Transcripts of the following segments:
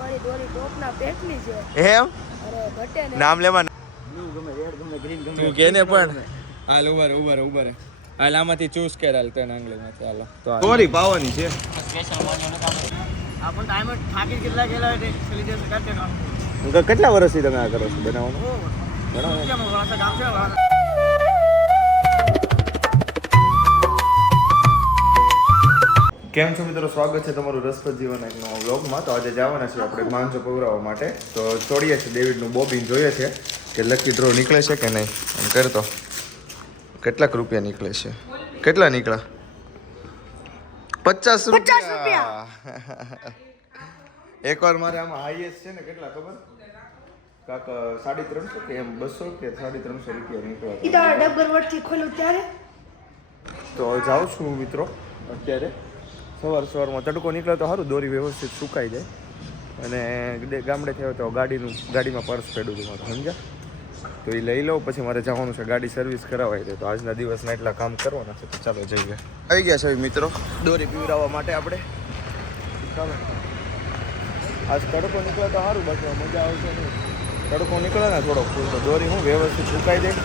વાળી દોરી ટોપના પેટલી છે એમ અરે ઘટે ને નામ લેવા બ્લુ ગમે રેડ ગમે ગ્રીન ગમે તું કેને પણ હાલ ઉભર હાલ આમાંથી ચૂઝ કર હાલ તને આંગળીમાંથી હાલ તો દોરી પાવાની છે સ્પેશિયલ માન્યો નતા આપણ ટાઈમ થાકી કેટલા ગયેલા એટલે સેલિબ્રેશન કરતે કામ કેટલા વર્ષથી તમે આ કરો છો બનાવવાનું ઘણો કેમ વાળા કામ છે કેમ છો મિત્રો, સ્વાગત છે તમારું રસપ્રદ જીવન એક નવા વ્લોગમાં. તો આજે જવાના છે આપણે માંજો પવરાવવા માટે. તો છોડીએ છીએ ડેવિડનું બોબિન, જોઈએ છે કે લકી ડ્રો નીકળે છે કે નહીં. એમ કરતો કેટલાક રૂપિયા નીકળે છે. કેટલા નીકળ્યા? 50 રૂપિયા. એકવાર મારે આમાં હાઈએસ્ટ છે ને કેટલા ખબર કાક 350 કે એમ 200 કે 350 રૂપિયા નીકળ્યા. ડબ્બર વડથી ખોલ્યું ત્યારે તો જાઉં છું મિત્રો અત્યારે. સવારમાં તડકો નીકળે તો સારું, દોરી વ્યવસ્થિત સુકાઈ જાય. અને ગામડેથી આવે તો ગાડીમાં પર્સ પડ્યું હતું મારું, સમજ્યા? તો એ લઈ લઉં, પછી મારે જવાનું છે ગાડી સર્વિસ કરાવાય છે. તો આજના દિવસના એટલા કામ કરવાના છે, તો ચાલો જઈએ. આવી ગયા છે મિત્રો દોરી પીવડાવવા માટે આપણે. ચાલો, આજ તડકો નીકળે તો સારું, બાકી મજા આવશે નહીં. તડકો નીકળે ને થોડોક તો દોરી હું વ્યવસ્થિત સુકાઈ જાય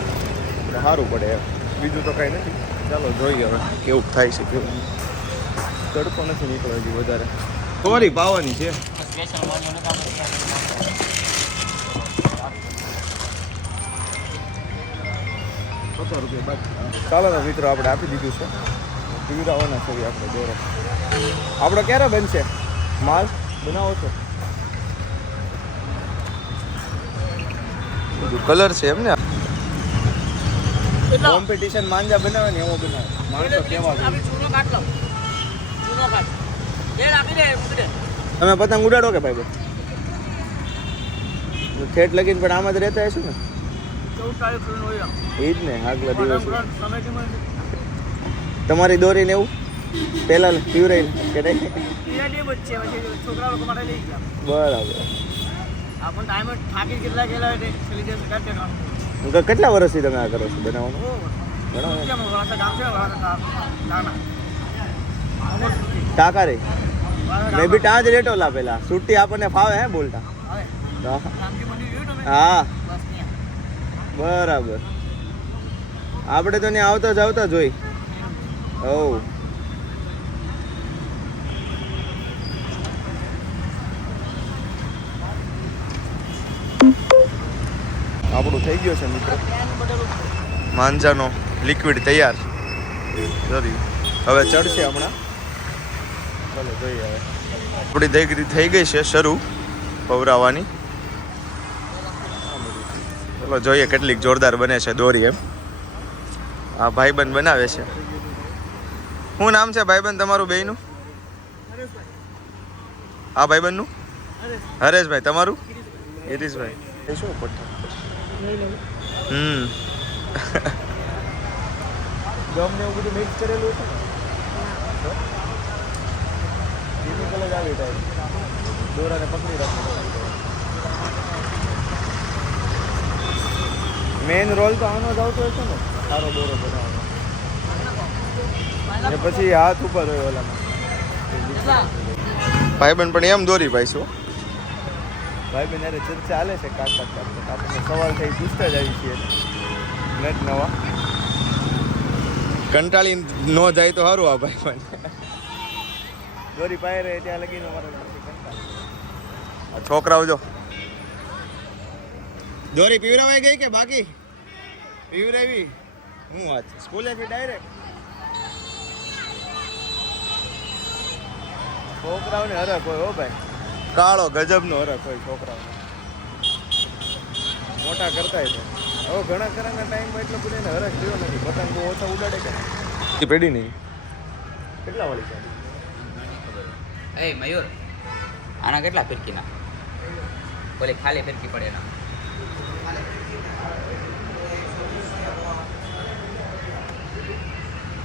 એટલે સારું પડે એમ. બીજું તો કાંઈ નથી. ચાલો જોઈએ હવે કેવું થાય છે. કેવું તડકો નથી નીકળ્યો હજી વધારે. દોરી પાવાની છે સ્પેશિયલ માન્યો નતા 50 રૂપિયા બાકી. ચાલો ને મિત્રો, આપણે આપી દીધું છે. પીવડાવવાના છે આપણે દોરો. આપણો ક્યારે બનશે? માલ બનાવો છો? બધું કલર છે એમ ને. કોમ્પિટિશન માંજા બનાવે ને એવો બનાવે. માણસો કેવા તમે પતંગ ઉડાડો કે ભાઈ? ઠેઠ લગીને પણ આમાં જ રહેતા હશું ને? 14 એ જ ને, આગલા દિવસ તમારી દોરીને એવું પહેલા પીવરાઈ કે નહીં? છોકરા લોકો માટે લઈ ગયા. બરાબર. આપણ ટાઈમ થાકી કેટલા ગયેલા એટલે સેલિબ્રેશન કરતે કામ કેટલા વર્ષથી તમે આ કરો છો બનાવવાનું? કેમ વાળા કામ છે ટાકા રે મેં બી ટાં જ રેટો લા પેલા સુટ્ટી આપણને ફાવે હે બોલતા. હા બરાબર. આપણે તો ત્યાં આવતા જ આવતા જોઈ. હો આપણું થઈ ગયો છે મિત્રો માંજાનો લિક્વિડ તૈયાર. હવે ચડશે હમણાં. ચાલો જોઈએ હવે. આપણી થઈ ગઈ છે શરૂ પવરાવાની. ચાલો જોઈએ કેટલીક જોરદાર બને છે દોરી. એમ આ ભાઈબંધ બનાવે છે. શું નામ છે ભાઈબંધ તમારું બેયનું? આ ભાઈબંધનું હરેશભાઈ. તમારું? ગિરીશભાઈ. એ શું પઠ્ઠા ગમ ને એવું બધું મિક્સ કરેલું છે ને? કેમિકલ જ આવી ટાઈપ દોરાને પકડી રાખવું. મેઇન રોલ તો આનો જ આવતો હશે ને, સારો દોરો બનાવવાનો. ને પછી હાથ ઉપર હોય ઓલામાં. ભાઈબંધ પણ એમ દોરી પાઈશું. ભાઈબંધ અરે ચર્ચા ચાલે છે. આપણને સવાલ થઈ પૂછતા જ આવી છીએ નેટ નવા. કંટાળી ન જાય તો સારું. આ ભાઈ પણ દોરી પાય રહે ત્યાં લગીને મારે છોકરાઓ જો દોરી પીવરાવાઈ ગઈ કે બાકી? પીવરાવી. હું વાત છે સ્કૂલેથી ડાયરેક્ટ છોકરાઓને હરખ હોય. હો ભાઈ, કાળો ગજબનો હરખ હોય છોકરાઓને. મોટા કરતા છે હવે ઘણા ઘણા ટાઈમમાં એટલો બધો એને હરખ થયો નથી. પતંગ બહુ ઓછા ઉડાડે કે પેઢી નહીં. કેટલા વાળી છે? એ મયુર, આના કેટલા ફિરકીના? બોલે ખાલી ફિરકી પડે ના.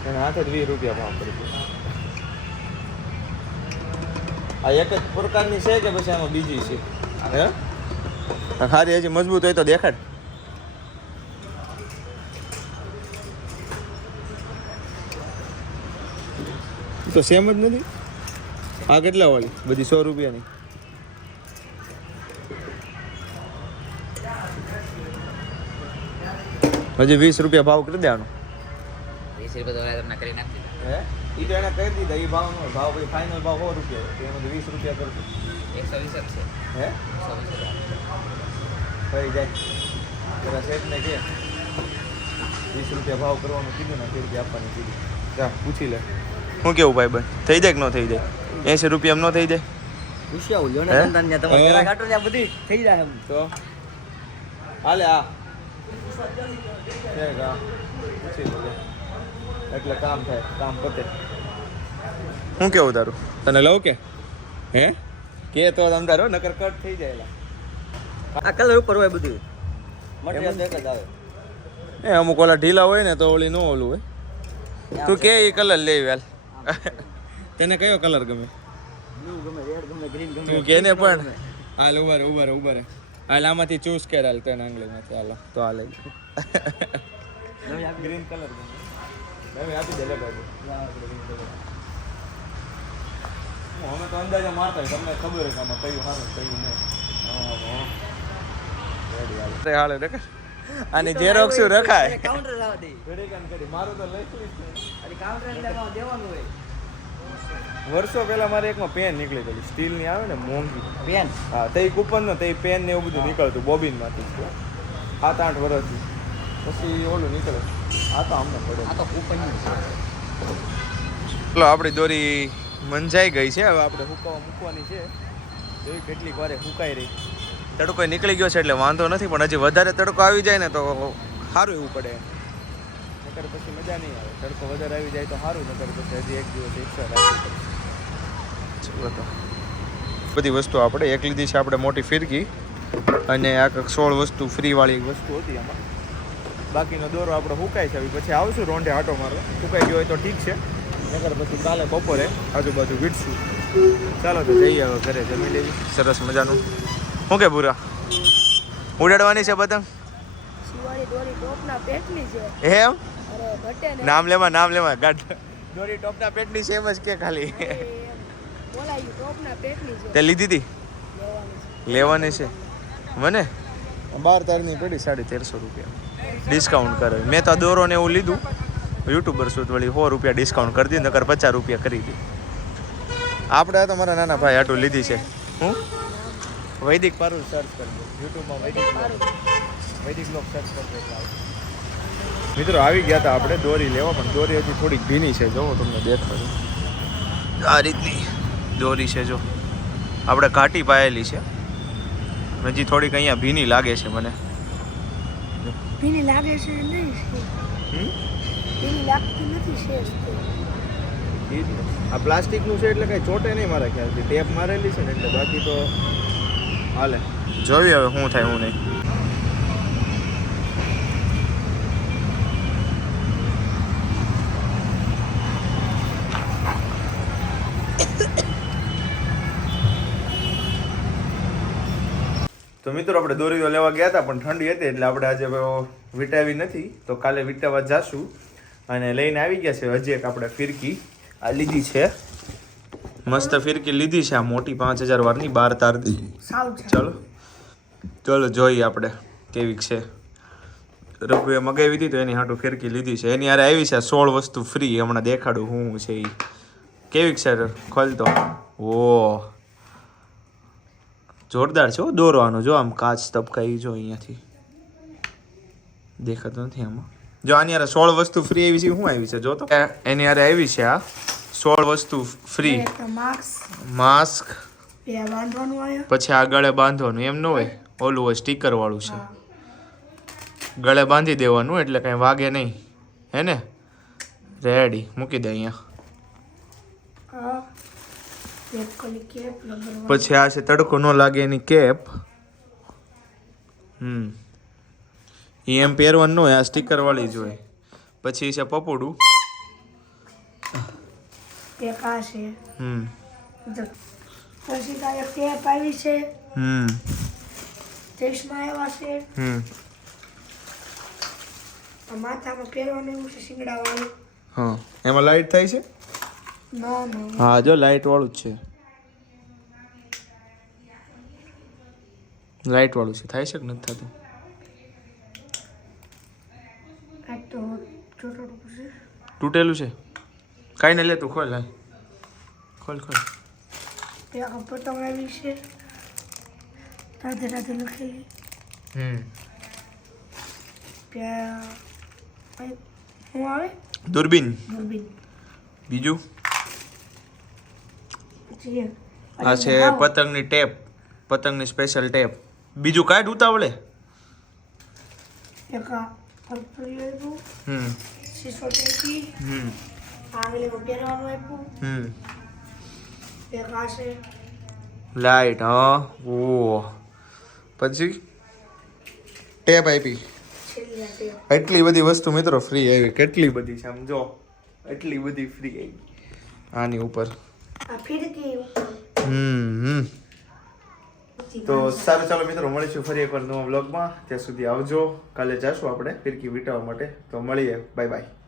એના હાથે 20 રૂપિયા ભાવ કરી દે. આ એક જ પ્રકારની છે કે પછી આમાં બીજી છે? હે સારી હજી મજબૂત હોય તો દેખાડ. તો સેમ જ નથી. આ કેટલા વાળી? બધી 100 રૂપિયાની. હજી 20 રૂપિયા ભાવ કરી દેવાનો 20 રૂપિયા તો તમને કરી નાખી હે ઈ તો એને કહી દીધા ઈ ભાવ નો ભાવ પછી ફાઇનલ ભાવ 100 રૂપિયા તો એમાં 20 રૂપિયા કરજો 120 છે હે 120 થઈ જાય જરા શેઠને કે 20 રૂપિયા ભાવ કરવાનું કીધું ને 20 રૂપિયા આપવાની કીધું જા પૂછી લે શું કેવું ભાઈ બન થઈ જાય કે ન થઈ જાય 80 રૂપિયા ન થઈ જાય પૂછ્યા હું હે? જોને તને તમારે ઘરે કાટો ને આ બધી થઈ જાય એમ તો હાલે આ છે કા પૂછી લે એટલે કામ થાય કામ પતે શું કેવું તારું તને લઉં કે હે કે તો તમ તારો નકર કટ થઈ જાય આ કલર ઉપર હોય બધું મટીરિયલ એક જ આવે એ અમુક ઓલા ઢીલા હોય ને તો ઓલી નો ઓલું હોય તું કે એ કલર લેવી હાલ તને કયો કલર ગમે બ્લુ ગમે રેડ ગમે ગ્રીન ગમે તું કે ને પણ હાલ ઉભા રે હાલ આમાંથી ચૂઝ કર હાલ તને આંગળીમાંથી હાલ તો હાલ ગ્રીન કલર ગમે મેં આપી દે લે બાબુ અમે તો અંદાજે મારતા હોય તમને ખબર છે આમાં કયું સારું કયું નહીં હાલે રે આની ઝેરોક્સ રખાય કાઉન્ટર લાવ દે કરી મારું તો લખીશ ને અરે કાઉન્ટર એટલે દેવાનું હોય વર્ષો પહેલા મારે એકમાં પેન નીકળી ગયેલી સ્ટીલની આવે ને મોંઘી પેન હા તે કૂપનનો તે પેન ને એવું બધું નીકળતું બોબિનમાંથી 7-8 વર્ષથી પછી ઓલું નીકળે આ તો અમને પડે આ તો કૂપન ચલો આપણી દોરી મંજાઈ ગઈ છે હવે આપણે હુકાવા મૂકવાની છે જોઈ કેટલીક વારે હુકાઈ રહી તડકો નીકળી ગયો છે એટલે વાંધો નથી પણ હજી વધારે તડકો આવી જાય ને તો સારું એવું પડે નકર પછી મજા નહીં આવે તડકો વધારે આવી જાય તો સારું નકર પછી હજી એક દિવસ એક્સ્ટ્રા રાખવું પડે ચલો તો બધી વસ્તુ આપણે એક લીધી છે આપણે મોટી ફિરકી અને આ 16 વસ્તુ ફ્રીવાળી એક વસ્તુ હતી આમાં બાકીનો દોરો આપણે હુકાય છે પછી આવશું રોંઢે આટો મારવા હુકાઈ ગયો હોય તો ઠીક છે નકર પછી કાલે બપોરે આજુબાજુ વીટશું ચાલો તો જઈએ હવે ઘરે જમી લેવી સરસ મજાનું શું કે ભૂરા ઉડાડવાની છે પતંગ શિવાળી દોરી ટોપના પેટની છે એમ અરે ઘટે ને નામ લેવા ગાઢ દોરી ટોપના પેટની સેમ જ કે ખાલી બોલાયું ટોપના પેટની છે તે લીધી હતી લેવાની છે લેવાની છે મને 12 તારની પડી 1350 રૂપિયા ડિસ્કાઉન્ટ કરે મેં તો દોરો ને એવું લીધું યુટ્યુબર સુત વળી 100 રૂપિયા ડિસ્કાઉન્ટ કરી દીધું નકર 50 રૂપિયા કરી દીધું આપણે તો મારા નાના ભાઈ આટલું લીધી છે હું વૈદિક પારુલ સર્ચ કરજો યુટ્યુબમાં વૈદિક બ્લોગ સર્ચ કરજો એટલે આવશે. મિત્રો આવી ગયા હતા આપણે દોરી લેવા પણ દોરી હજી થોડીક ભીની છે જોવો તમને દેખાડું આ રીતની દોરી છે જો આપણે ઘાટી પાયેલી છે હજી થોડીક અહીંયા ભીની લાગે છે મને ભીની લાગે છે નહીં ભીની લાગતી નથી શેષ આ પ્લાસ્ટિકનું છે એટલે કઈ ચોટે નહીં મારા ખ્યાલથી ટેપ મારેલી છે ને એટલે બાકી તો હાલે જોઈ હવે શું થાય હું નહીં તો મિત્રો આપણે દોરીઓ લેવા ગયા હતા પણ ઠંડી હતી એટલે આપણે આજે વીટાવી નથી તો કાલે વીટાવા જાશું અને લઈને આવી ગયા છે હજી એક આપણે ફિરકી આ લીધી છે મસ્ત ફિરકી લીધી છે આ મોટી 5000 વારની 12 તારની ચલો જોઈએ આપણે કેવી છે રઘુએ મગાવી હતી તો એની હાટું ફિરકી લીધી છે એની હારે આવી છે 16 વસ્તુ ફ્રી હમણાં દેખાડું હું છે એ કેવી છે ખોલતો ઓ જોરદાર છે દોરો આનો જો આમ કાચ તબકાઈ જો અહીંયાથી દેખાતો નથી આમાં જો આની હારે 16 વસ્તુ ફ્રી આવી છે શું આવી છે જો તો એની હારે આવી છે આ 16 વસ્તુ ફ્રી માસ્ક પછી આ ગળે બાંધવાનું એમ ન હોય ઓલું હોય સ્ટીકર વાળું છે ગળે બાંધી દેવાનું એટલે કઈ વાગે નહીં હે ને રેડી મૂકી દે અહીંયા પછી આ છે તડકો ન લાગે એની કેપ એમ પહેરવાનું ન હોય આ સ્ટીકર વાળી જ હોય પછી છે પપોડું એક આ છે પછી તારે ટેપ આવી છે ચશ્મા આવ્યા છે માથામાં પહેરવાનું એવું છે શિંગડા વાળું હા એમાં લાઈટ થાય છે હા જો લાઈટ વાળું જ છે લાઈટ વાળું છે થાય છે કે નથી થતું તૂટેલું છે કાંઈ નહીં લે તું ખોલ હાલ ખોલ ત્યાં પતંગ આવી છે રાધે રાધે લખેલી ત્યાં શું આવે દૂરબીન દૂરબીન બીજું પછી આ છે પતંગની ટેપ પતંગની સ્પેશિયલ ટેપ બીજું કાંઈ ઉતાવળે એક આ પતંગ આપ્યું શીશો ટેપી આંગળીમાં પહેરવાનું આપ્યું એક આ છે લાઈટ હા ઓ પછી ટેપ આપી છેલ્લી આ ટેપ એટલી બધી વસ્તુ મિત્રો ફ્રી આવી કેટલી બધી છે આમ જો એટલી બધી ફ્રી આવી આની ઉપર આ ફિરકી ઉપર તો સારું ચાલો મિત્રો મળીશું ફરી એકવાર નવા વ્લોગમાં ત્યાં સુધી આવજો કાલે જાશું આપણે ફિરકી વીંટાવા માટે તો મળીએ બાય બાય